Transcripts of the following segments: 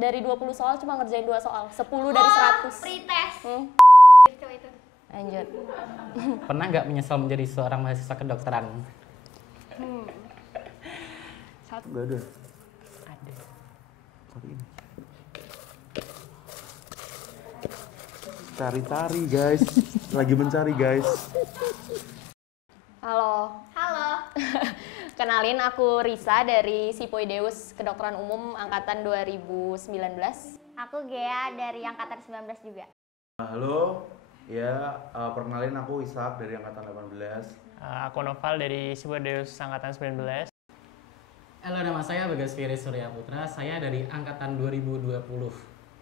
Dari 20 soal cuma ngerjain 2 soal. 10 dari 100. Pretest. Coba itu. Lanjut. Pernah nggak menyesal menjadi seorang mahasiswa kedokteran? Nggak ada. Ada. Tapi ini. Cari-cari guys, lagi mencari guys. Halo. Halo. Kenalin, aku Risa dari Sipoideus Kedokteran Umum Angkatan 2019. Aku Gea dari angkatan 19 juga. Halo, ya perkenalin aku Ishak dari angkatan 18. Aku Noval dari Sipoideus angkatan 19. Halo, nama saya Bagas Firi Surya Putra. Saya dari angkatan 2020.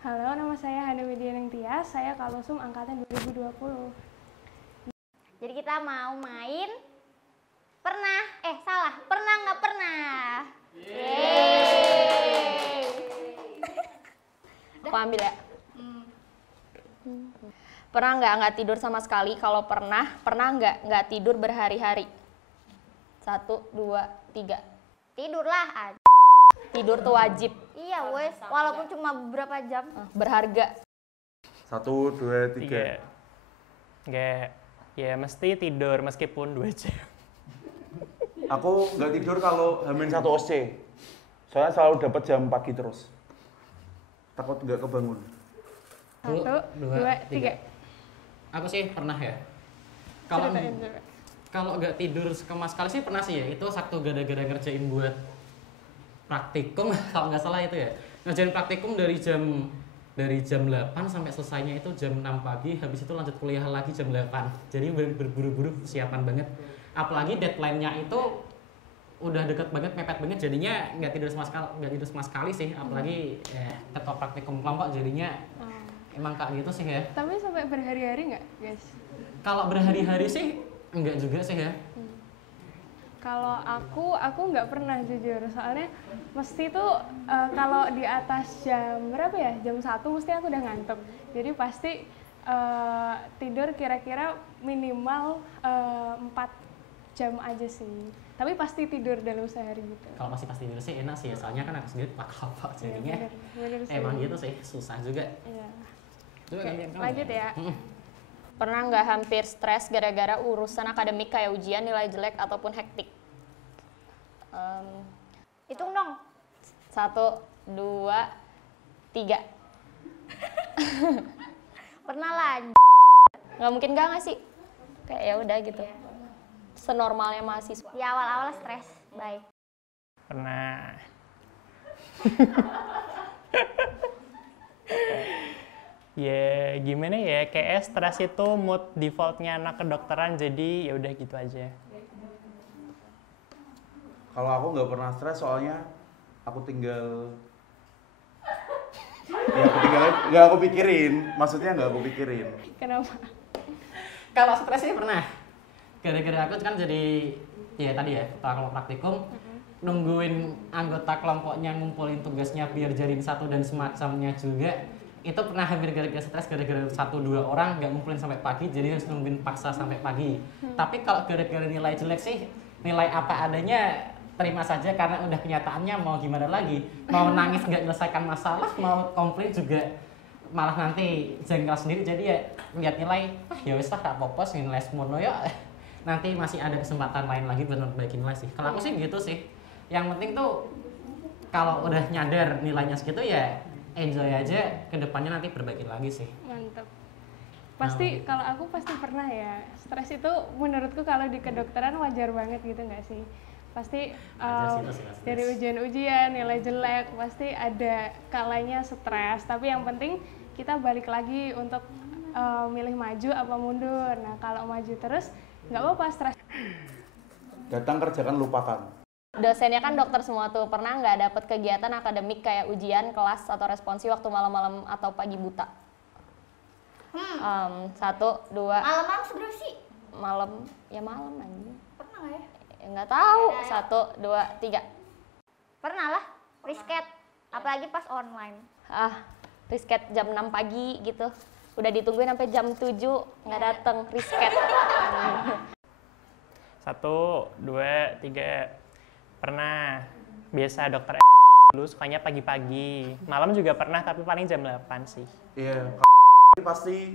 Halo, nama saya Hana Widianeng Tias, saya Kalosum angkatan 2020. Jadi kita mau main pernah nggak pernah. Yeay. Aku ambil ya. Pernah nggak tidur sama sekali? Kalau pernah nggak tidur berhari-hari? 1, 2, 3. Tidurlah. Tidur tuh wajib. Iya wes, walaupun cuma beberapa jam. Berharga. 1, 2, 3. Nggak, ya mesti tidur meskipun 2 jam. Aku nggak tidur kalau hamil 1 OC. Soalnya selalu dapat jam pagi terus. Takut nggak kebangun. 1, 2, 3. Aku sih pernah ya. Kalau nggak tidur sama sekali sih pernah sih ya. Itu Sabtu gara-gara ngerjain buat praktikum kalau nggak salah itu ya. Ngerjain praktikum dari jam 8 sampai selesainya itu jam 6 pagi. Habis itu lanjut kuliah lagi jam 8. Jadi berburu-buru persiapan banget. Apalagi deadline-nya itu udah deket banget, mepet banget. Jadinya nggak tidur sama sekali sih. Apalagi ketua praktikum kelompok jadinya emang kayak gitu sih ya. Tapi sampai berhari-hari nggak, guys? Kalau berhari-hari sih enggak juga sih ya. Kalau aku nggak pernah jujur, soalnya mesti tuh kalau di atas jam berapa ya, jam 1 mesti aku udah ngantuk. Jadi pasti tidur kira-kira minimal 4 jam aja sih. Tapi pasti tidur dalam sehari gitu. Kalau masih pasti tidur sih enak sih ya, soalnya kan aku sendiri pak kelompok jadinya bener sih. emang gitu sih, susah juga. Iya. Coba kalian kamu. Lanjut ya. Pernah nggak hampir stres gara-gara urusan akademik kayak ujian, nilai jelek, ataupun hektik? Hitung dong. 1, 2, 3. Pernah lah. Nggak mungkin nggak sih? Kayak ya udah gitu. Senormalnya mahasiswa. Di awal-awal stres, baik. Pernah. Ya gimana ya, kayak stres itu mood defaultnya anak kedokteran, jadi ya udah gitu aja. Kalau aku nggak pernah stres soalnya aku tinggal. Ya aku tinggalin, nggak aku pikirin. Maksudnya nggak aku pikirin. Kenapa? Kalau stres sih pernah. Gara-gara aku kan jadi ya tadi ya ketua kelompok praktikum, nungguin anggota kelompoknya ngumpulin tugasnya biar jadiin satu dan semacamnya juga. Itu pernah hampir gara-gara stres, gara-gara 1-2 orang nggak ngumpulin sampai pagi, jadi harus nungguin paksa sampai pagi. Tapi kalau gara-gara nilai jelek sih, nilai apa adanya terima saja karena udah kenyataannya, mau gimana lagi. Mau nangis nggak menyelesaikan masalah, mau komplain juga malah nanti jengkel sendiri. Jadi ya lihat nilai, ya wis lah tak popos nilai semono ya. Nanti masih ada kesempatan lain lagi buat memperbaiki nilai sih. Kalau aku sih gitu sih. Yang penting tuh kalau udah nyadar nilainya segitu ya enjoy aja, kedepannya nanti perbaiki lagi sih. Mantap. Pasti kalau aku pasti pernah ya. Stres itu menurutku kalau di kedokteran wajar banget gitu nggak sih? Pasti dari ujian-ujian, nilai jelek, pasti ada kalanya stres. Tapi yang penting kita balik lagi untuk milih maju apa mundur. Nah kalau maju terus nggak apa-apa stres. Datang kerjakan lupakan. Dosennya kan dokter semua tuh. Pernah nggak dapet kegiatan akademik kayak ujian, kelas, atau responsi waktu malam-malam atau pagi buta? 1, 2. Malam-malam seberapa sih? Malam, ya malam aja. Pernah nggak ya? Ya nggak tahu. 1, 2, 3. Pernah lah. Risket. Apalagi pas online. Risket jam 6 pagi gitu. Udah ditungguin sampai jam 7 nggak dateng risket. 1, 2, 3. Pernah. Biasa dokter dulu sukanya pagi-pagi. Malam juga pernah, tapi paling jam 8 sih. Iya, pasti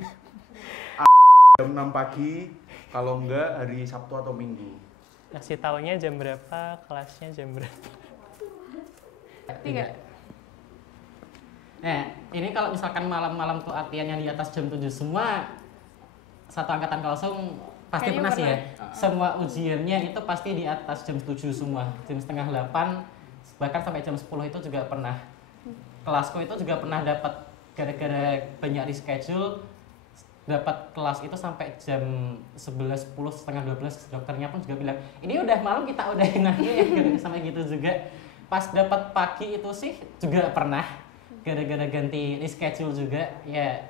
jam 6 pagi, kalau enggak hari Sabtu atau Minggu. Kasih taunya jam berapa, kelasnya jam berapa. 3. Nah, ini kalau misalkan malam-malam tuh artiannya di atas jam 7 semua, satu angkatan kosong pasti Kayaknya pernah sih ya. pernah. Semua ujiannya itu pasti di atas jam 7 semua. Jam setengah 8, bahkan sampai jam 10 itu juga pernah. Kelasku itu juga pernah dapat, gara-gara banyak reschedule, dapat kelas itu sampai jam 11, 10, setengah 12. Dokternya pun juga bilang, ini udah malam kita udahin aja ya, sampai gitu juga. Pas dapat pagi itu sih juga pernah, gara-gara ganti reschedule juga, ya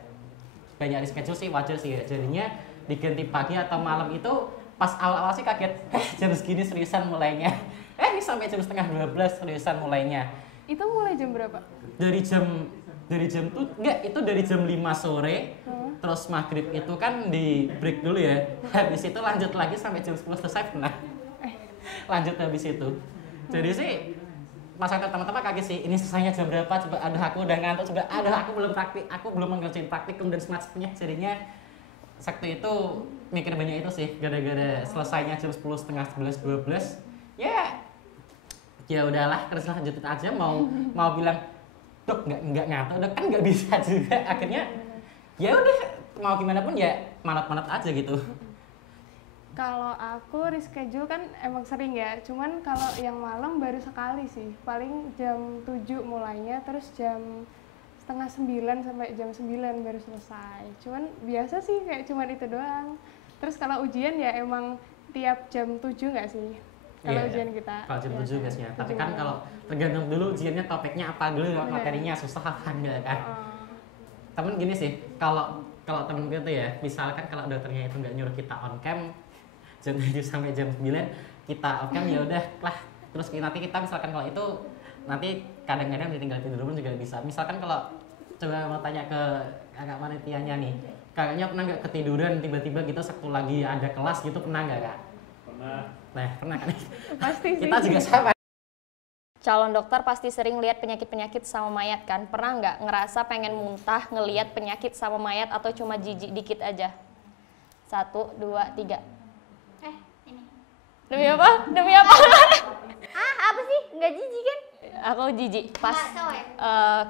banyak reschedule sih wajar sih ya. Jadinya diganti pagi atau malam itu pas awal-awal sih kaget, jam segini seriusan mulainya. Ini sampai jam setengah 12 seriusan mulainya. Itu mulai jam berapa? Dari jam tuh enggak, itu dari jam 5 sore. Terus maghrib itu kan di break dulu ya. Habis itu lanjut lagi sampai jam 10 selesai pernah. Lanjut habis itu. Jadi sih masa teman-teman kaget sih, ini selesainya jam berapa, coba aduh aku udah ngantuk, coba aduh aku belum mengerjain praktikum dan semacamnya. Jadinya waktu itu mikir banyak itu sih, gara-gara selesainya jam 10, setengah 11, 12. Ya udahlah, terus lanjutin aja, mau bilang dok nggak ngantuk, dok kan nggak bisa juga. Akhirnya ya udah, mau gimana pun ya manat-manat aja gitu. Kalau aku reschedule kan emang sering ya, cuman kalau yang malam baru sekali sih, paling jam 7 mulainya, terus jam setengah 9 sampai jam 9 baru selesai. Cuman biasa sih kayak cuman itu doang. Terus kalau ujian ya emang tiap jam 7 nggak sih? Kalau Iya, ujian kita. kalau jam 7 biasanya. Tapi 7 kan malam. kalau tergantung dulu ujiannya topiknya apa dulu, Bener. materinya susah apa enggak kan. Oh. Temen gini sih, kalau temen gue tuh ya, misalkan kalau dokternya itu nggak nyuruh kita on cam jam 7 sampai jam 9, kita on cam ya udah lah. Terus nanti kita misalkan kalau itu nanti kadang-kadang ditinggal tidur pun juga bisa. Misalkan kalau coba mau tanya ke kakak panitianya nih, kakaknya pernah nggak ketiduran tiba-tiba gitu Sabtu lagi ada kelas gitu, pernah nggak kak? Pernah. Nah pernah kan? Pasti sih. Kita juga sama. Calon dokter pasti sering lihat penyakit-penyakit sama mayat kan? Pernah nggak ngerasa pengen muntah ngelihat penyakit sama mayat atau cuma jijik dikit aja? 1, 2, 3. Ini. Demi apa? Demi apa? Apa sih? Nggak jijik kan? Aku jijik pas Nggak tahu ya?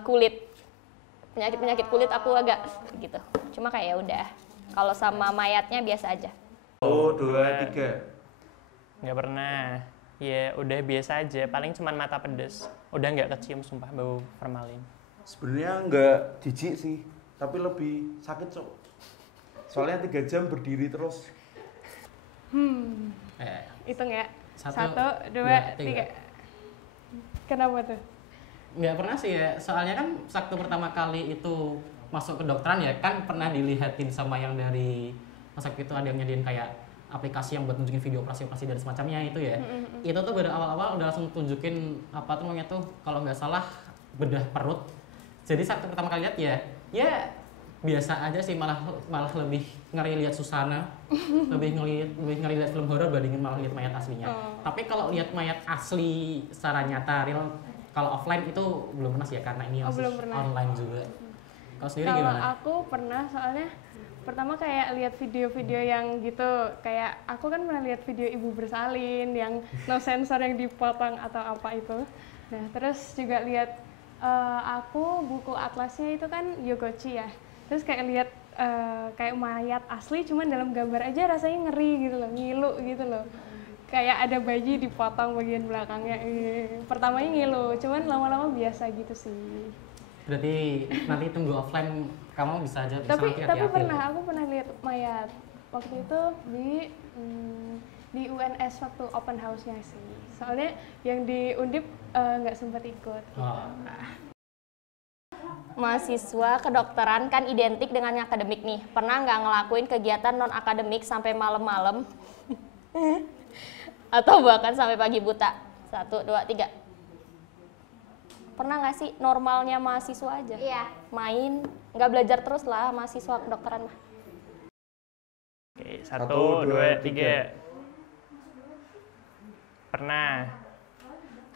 kulit. Penyakit-penyakit kulit aku agak gitu. Cuma kayak ya udah. Kalau sama mayatnya biasa aja. 1, 2, 3. Nggak pernah. Ya udah biasa aja, paling cuman mata pedes. Udah nggak kecium sumpah bau formalin. Sebenarnya nggak jijik sih, tapi lebih sakit cok. Soalnya 3 jam berdiri terus. Hitung ya. 1, 2, 2, 3. Kenapa tuh? Nggak pernah sih ya, soalnya kan waktu pertama kali itu masuk ke dokteran ya kan pernah dilihatin sama yang dari masa itu ada yang nyediain kayak aplikasi yang buat nunjukin video operasi-operasi dan semacamnya itu ya. Itu tuh baru awal-awal udah langsung tunjukin apa tuh namanya tuh kalau nggak salah bedah perut. Jadi waktu pertama kali lihat ya biasa aja sih, malah lebih ngeri lihat susana, lebih ngeri lihat film horor dibandingin malah lihat mayat aslinya. Tapi kalau lihat mayat asli secara nyata real, kalau offline itu belum pernah sih ya, karena ini masih belum pernah. online juga. Kalau sendiri Kalau gimana? aku pernah, soalnya pertama kayak lihat video-video yang gitu, kayak aku kan pernah lihat video ibu bersalin yang no sensor yang dipotong atau apa itu. Nah terus juga lihat aku buku atlasnya itu kan Yogochi ya. Terus kayak lihat kayak mayat asli, cuman dalam gambar aja rasanya ngeri gitu loh, ngilu gitu loh. Kayak ada bayi dipotong bagian belakangnya. Pertamanya ngilu, cuman lama-lama biasa gitu sih. Berarti nanti tunggu offline kamu bisa aja bisa Tapi nanti hati-hati pernah, loh. aku pernah lihat mayat waktu itu di UNS waktu open house-nya sih. Soalnya yang di Undip nggak sempat ikut. Oh. Mahasiswa kedokteran kan identik dengan yang akademik nih. Pernah nggak ngelakuin kegiatan non akademik sampai malam-malam? Atau bahkan sampai pagi buta? 1, 2, 3. Pernah nggak sih normalnya mahasiswa aja? Iya. Main, nggak belajar terus lah mahasiswa kedokteran mah. Oke, 1, 1, 2, 2, 3. Pernah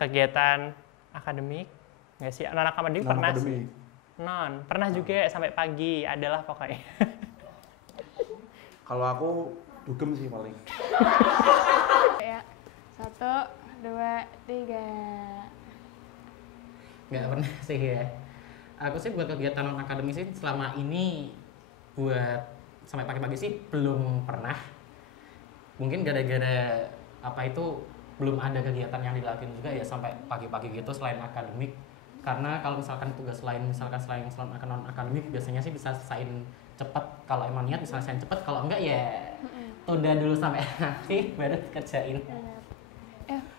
kegiatan akademik Nggak sih, non akademik pernah sih. akademik. Pernah juga sampai pagi, adalah pokoknya. Kalau aku dugem sih paling. Ya. 1, 2, 3. Nggak pernah sih ya. Aku sih buat kegiatan non akademik sih selama ini buat sampai pagi-pagi sih belum pernah. Mungkin gara-gara apa itu belum ada kegiatan yang dilakuin juga ya sampai pagi-pagi gitu selain akademik. Karena kalau misalkan tugas lain selain non akademik biasanya sih bisa selesaiin cepet. Kalau emang niat bisa selesaiin cepet, kalau enggak ya tunda dulu sampai nanti baru kerjain.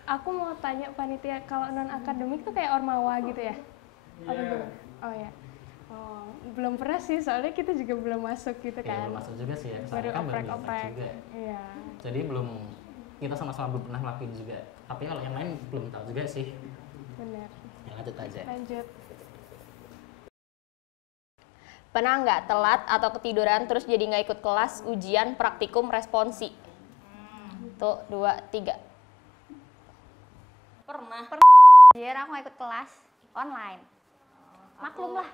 Aku mau tanya panitia, kalau non akademik tuh kayak ormawa gitu ya? Apa gimana? Oh ya. Oh, belum pernah sih, soalnya kita juga belum masuk gitu Ya, kan. belum masuk juga sih ya. Baru Soalnya kan baru nyoba oprek-oprek. juga. Iya. Jadi belum kita sama-sama belum pernah ngelakuin juga. Tapi kalau yang lain belum tahu juga sih. Benar. Ya lanjut aja. Lanjut. Pernah nggak telat atau ketiduran terus jadi nggak ikut kelas, ujian, praktikum, responsi? Tuh, 2, 3. Pernah. Biar aku nggak ikut kelas online. Maklum lah.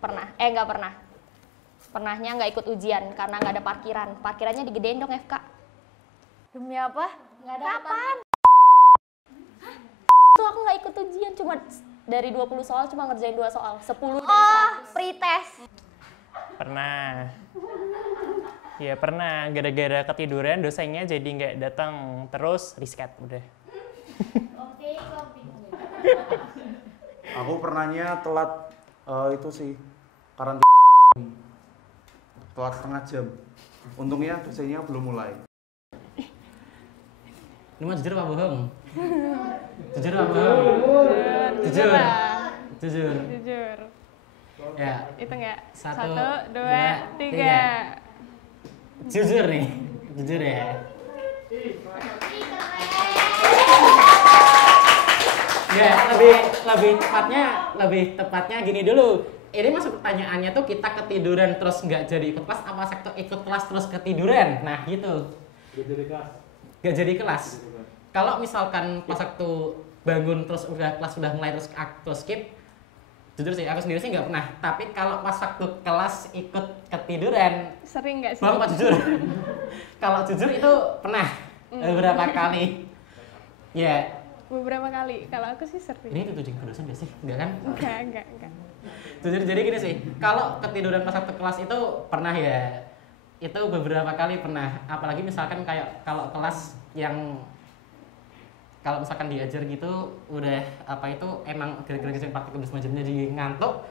Pernah. Nggak pernah. Pernahnya nggak ikut ujian karena nggak ada parkiran. Parkirannya digedein dong FK. Demi apa? Nggak ada Kapan? Tuh aku nggak ikut ujian, cuma dari 20 soal cuma ngerjain 2 soal. 10 dari Oh, 100. pretest. Pernah. Ya pernah, gara-gara ketiduran dosennya jadi nggak datang, terus risket udah. Aku pernahnya telat itu sih karantina. Telat setengah jam. Untungnya dosennya belum mulai. Ini mah jujur apa bohong? Jujur apa bohong? Jujur. Jujur. Jujur. Ya, Itu nggak? 1, 1, 2, 3. Jujur nih. Jujur ya. Ya, lebih tepatnya gini dulu. Ini masuk pertanyaannya tuh kita ketiduran terus nggak jadi ikut kelas apa sektor ikut kelas terus ketiduran. Nah, gitu. Nggak jadi kelas. Kalau misalkan pas waktu bangun terus udah kelas udah mulai terus skip, jujur sih aku sendiri sih nggak pernah. Tapi kalau pas waktu kelas ikut ketiduran, Sering nggak sih? Bang, Pak jujur. Kalau jujur itu pernah beberapa kali. Ya, Beberapa kali. Kalau aku sih sering. ini ditujuin ke dosen nggak sih? Enggak kan? Enggak. Jujur jadi gini sih, kalau ketiduran pas waktu kelas itu pernah ya. Itu beberapa kali pernah. Apalagi misalkan kayak kalau kelas yang kalau misalkan diajar gitu udah apa itu emang gara-gara praktikum semacamnya jadi ngantuk,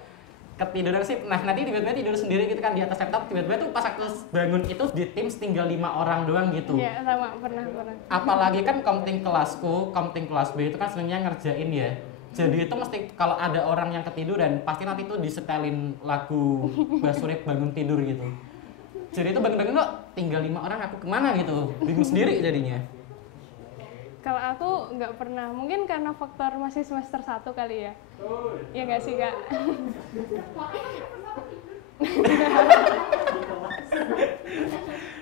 ketiduran sih pernah. Nanti tiba-tiba tidur sendiri gitu kan di atas laptop, tiba-tiba tuh pas waktu bangun itu di Teams tinggal 5 orang doang gitu. Iya, sama pernah. Apalagi kan komting kelasku, komting kelas B itu kan sebenarnya ngerjain ya. Jadi itu mesti kalau ada orang yang ketiduran, pasti nanti tuh disetelin lagu Basurip bangun tidur gitu. Jadi itu bangun-bangun kok tinggal 5 orang, aku kemana gitu, bingung sendiri jadinya. Kalau aku nggak pernah. Mungkin karena faktor masih semester 1 kali ya. Iya nggak sih, Kak?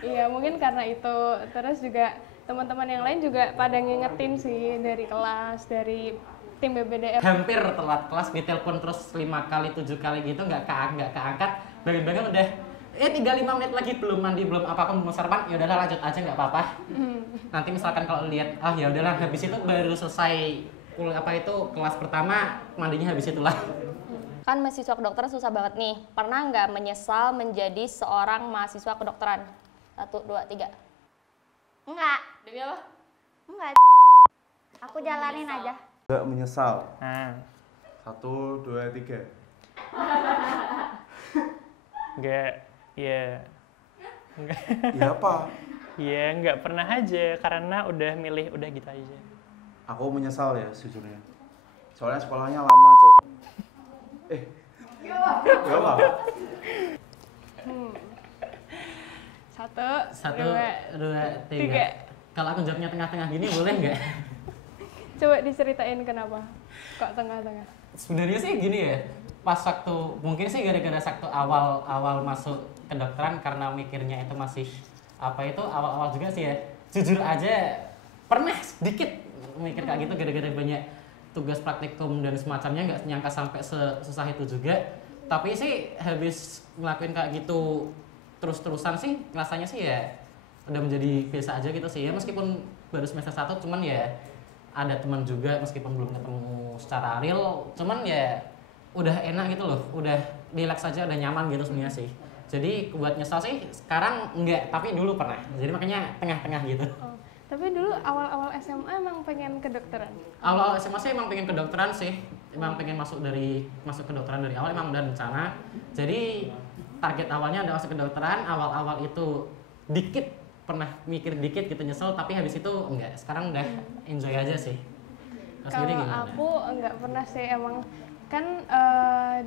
Iya, mungkin karena itu. Terus juga teman-teman yang lain juga pada ngingetin sih dari kelas, dari tim BBDF. Hampir telat kelas, ditelepon terus 5 kali, 7 kali gitu, nggak keangkat. Bangun-bangun udah, tinggal 5 menit lagi, belum mandi, belum apa-apa, belum sarapan, ya udahlah lanjut aja nggak apa-apa. Nanti misalkan kalau lihat, ya udahlah habis itu baru selesai kelas pertama, mandinya habis itulah. Kan mahasiswa kedokteran susah banget nih. Pernah nggak menyesal menjadi seorang mahasiswa kedokteran? 1, 2, 3. Enggak. Demi apa? Enggak. Aku jalanin aja. Enggak menyesal. Nah, 1, 2, 3. nggak, ya, nggak, Ya apa? ya nggak pernah aja karena udah milih udah gitu aja. Aku menyesal ya sejujurnya. Soalnya sekolahnya lama, Cok. Ya apa? 1, 2, 3. 3. Kalau aku jawabnya tengah-tengah gini boleh nggak? Coba diceritain kenapa kok tengah-tengah. Sebenarnya sih gini ya, pas waktu mungkin sih gara-gara waktu awal masuk kedokteran karena mikirnya itu masih awal-awal juga sih ya. Jujur aja pernah sedikit mikir kayak gitu gara-gara banyak tugas praktikum dan semacamnya nggak nyangka sampai sesusah itu juga. Tapi sih habis ngelakuin kayak gitu terus-terusan sih rasanya sih ya udah menjadi biasa aja gitu sih ya, meskipun baru semester 1 cuman ya ada teman juga meskipun belum ketemu secara real, cuman ya udah enak gitu loh, udah relax aja, udah nyaman gitu sebenarnya sih. Jadi buat nyesal sih sekarang enggak, tapi dulu pernah. Jadi makanya tengah-tengah gitu. Oh, tapi dulu awal-awal SMA emang pengen kedokteran? Awal-awal SMA sih emang pengen kedokteran sih. Emang pengen masuk kedokteran dari awal, emang udah rencana. Jadi target awalnya ada masuk kedokteran, awal-awal itu dikit pernah mikir dikit gitu nyesel, tapi habis itu enggak. Sekarang udah enjoy aja sih. Kalau aku enggak pernah sih, emang kan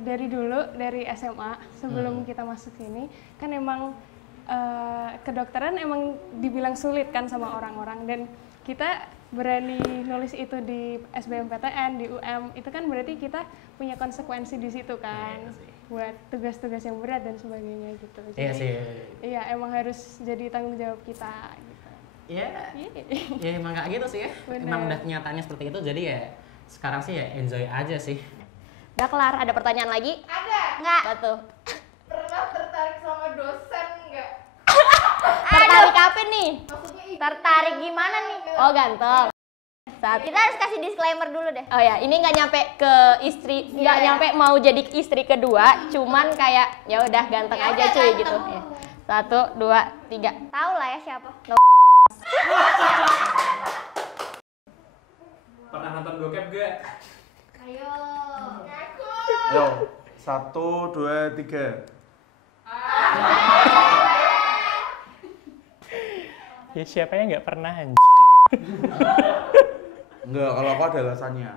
dari dulu dari SMA sebelum kita masuk sini kan emang kedokteran emang dibilang sulit kan sama orang-orang, dan kita berani nulis itu di SBMPTN, di UM, itu kan berarti kita punya konsekuensi di situ kan, buat tugas-tugas yang berat dan sebagainya gitu. Jadi, iya sih. Iya, emang harus jadi tanggung jawab kita gitu. Iya. Ya emang kayak gitu sih ya. Bener. Emang udah kenyataannya seperti itu, jadi ya sekarang sih ya enjoy aja sih. Udah kelar, ada pertanyaan lagi? Ada. Nggak. Batu. Pernah tertarik sama dosen nggak? Tertarik apa nih? Maksudnya Tertarik gimana nih? Oh, ganteng. Kita harus kasih disclaimer dulu deh. Oh ya, ini nggak nyampe ke istri, nggak nyampe mau jadi istri kedua, cuman kayak ya udah ganteng aja cuy gitu. Ya. 1, 2, 3. Tahu lah ya siapa. Pernah nonton bokep gak? ayo ngaku. Yo, 1, 2, 3. Ya siapa yang nggak pernah Enggak, kalau aku ada alasannya.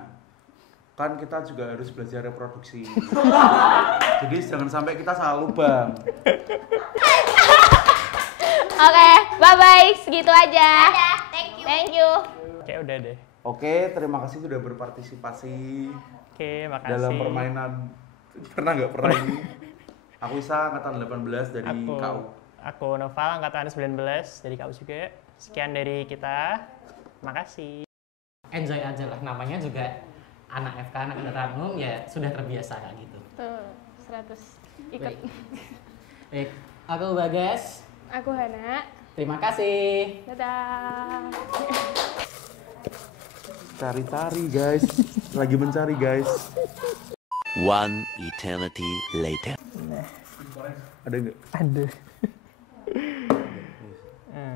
Kan kita juga harus belajar reproduksi. Jadi jangan sampai kita salah lubang. Oke, bye-bye. Segitu aja. Dadah, thank you. Thank you. Kayak udah deh. Oke, terima kasih sudah berpartisipasi Oke, makasih. dalam permainan. Pernah nggak pernah ini? Aku Isa, angkatan 18 dari KU. Aku Noval, angkatan 19 dari KU juga. Sekian dari kita. Makasih. Enjoy aja lah, namanya juga anak FK, anak kedokteran umum ya sudah terbiasa kayak gitu. Tuh, 100 ikut. Baik, aku Bagas. Aku Hana. Terima kasih. Dadah. Tari-tari guys, lagi mencari guys. One eternity later. Ada nggak? Ada.